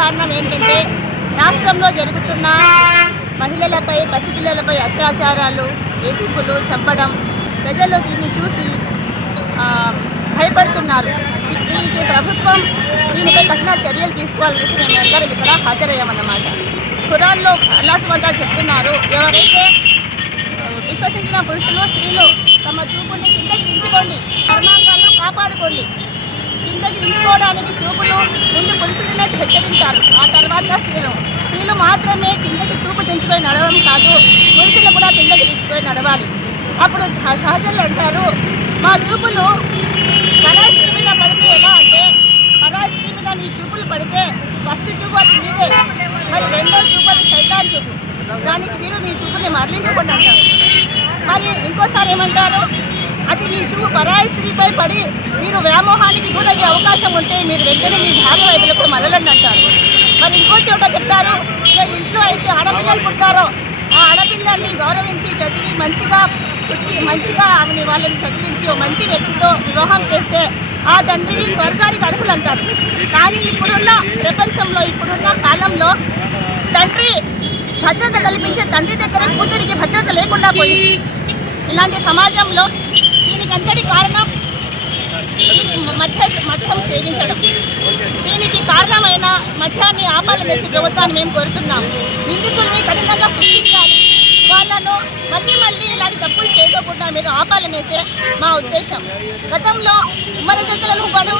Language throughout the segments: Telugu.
కారణం ఏంటంటే రాష్ట్రంలో జరుగుతున్న మహిళలపై పసిపిల్లలపై అత్యాచారాలు వేధింపులు చంపడం ప్రజలు దీన్ని చూసి భయపడుతున్నారు. దీనికి ప్రభుత్వం దీనిపై కఠిన చర్యలు తీసుకోవాలనేసి మేము అందరం ఇక్కడ హాజరయ్యామన్నమాట. ఖురాన్లో అల్లాసుమంతా చెప్తున్నారు ఎవరైతే విశ్వసించిన పురుషులు స్త్రీలు తమ చూపుని కిందకి దించుకోండి కర్మాంగాలను కాపాడుకోండి తీసుకోవడానికి చూపులు ముందు పురుషులనే హెచ్చరించారు. ఆ తర్వాత స్త్రీలు. స్త్రీలు మాత్రమే కిందకి చూపు దించుకొని నడవడం కాదు పురుషులు కూడా కిందకి దించుకొని నడవాలి. అప్పుడు సహ- అంటారు మా చూపులు పరాయి స్త్రీ మీద పడితే ఎలా అంటే పరాయి స్త్రీ మీద మీ చూపులు పడితే ఫస్ట్ చూపు అది మీదే. మరి రెండో చూపు అది సైతాన్ చూపు. దానికి మీరు మీ చూపుని మరలించుకోండి అంటారు మరి ఇంకోసారి ఏమంటారు అది మీ చూపు పరాయి స్త్రీపై పడి మీరు వ్యామోహానికి గురయ్యే అవకాశం ఉంటే మీరు వెంటనే మీ భార్య వైపులకు మరలండి అంటారు. మరి ఇంకో చోట చెప్తారు ఇంట్లో అయితే ఆడపిల్లలు పుట్టారో ఆ ఆడపిల్లల్ని గౌరవించి చదివి మంచిగా పుట్టి మంచిగా ఆమెని వాళ్ళని చదివించి ఓ మంచి వ్యక్తితో వివాహం చేస్తే ఆ తండ్రి స్వర్గానికి అర్హులు అంటారు. కానీ ఇప్పుడున్న ప్రపంచంలో ఇప్పుడున్న కాలంలో తండ్రి భద్రత కల్పించే తండ్రి దగ్గర కూతురికి భద్రత లేకుండా పోయింది. ఇలాంటి సమాజంలో దీనికంతటి కారణం మద్య మద్యం సేవించడం. దీనికి కారణమైన మద్యాన్ని ఆపాలనేసి ప్రభుత్వాన్ని మేము కోరుతున్నాం. నిందితుల్ని కఠినంగా శిక్షించాలి. వాళ్ళను మళ్ళీ మళ్ళీ ఇలాంటి తప్పులు చేయకుండా మీరు ఆపాలనేసే మా ఉద్దేశం. గతంలో ఉమ్మడి దగ్గరలో వాడు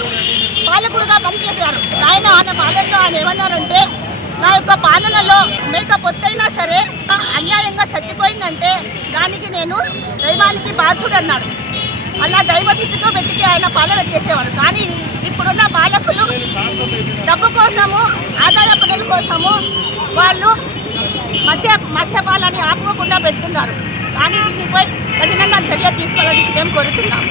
పాలకుడుగా పనిచేశారు. ఆయన ఆయన పాలనలో ఆయన ఏమన్నారంటే నా యొక్క పాలనలో మేక పొత్తైనా సరే అన్యాయంగా చచ్చిపోయిందంటే దానికి నేను దైవానికి బాధ్యుడు అన్నాడు అలా దైవభీతితో వెతికి ఆయన పాలన చేసేవారు. కానీ ఇప్పుడున్న పాలకులు డబ్బు కోసము ఆదాయ పనుల కోసము వాళ్ళు మధ్య మద్యపాలని ఆపుకోకుండా పెడుతున్నారు. కానీ దీనిపై కఠినంగా చర్య తీసుకోవాలని మేము కోరుతున్నాం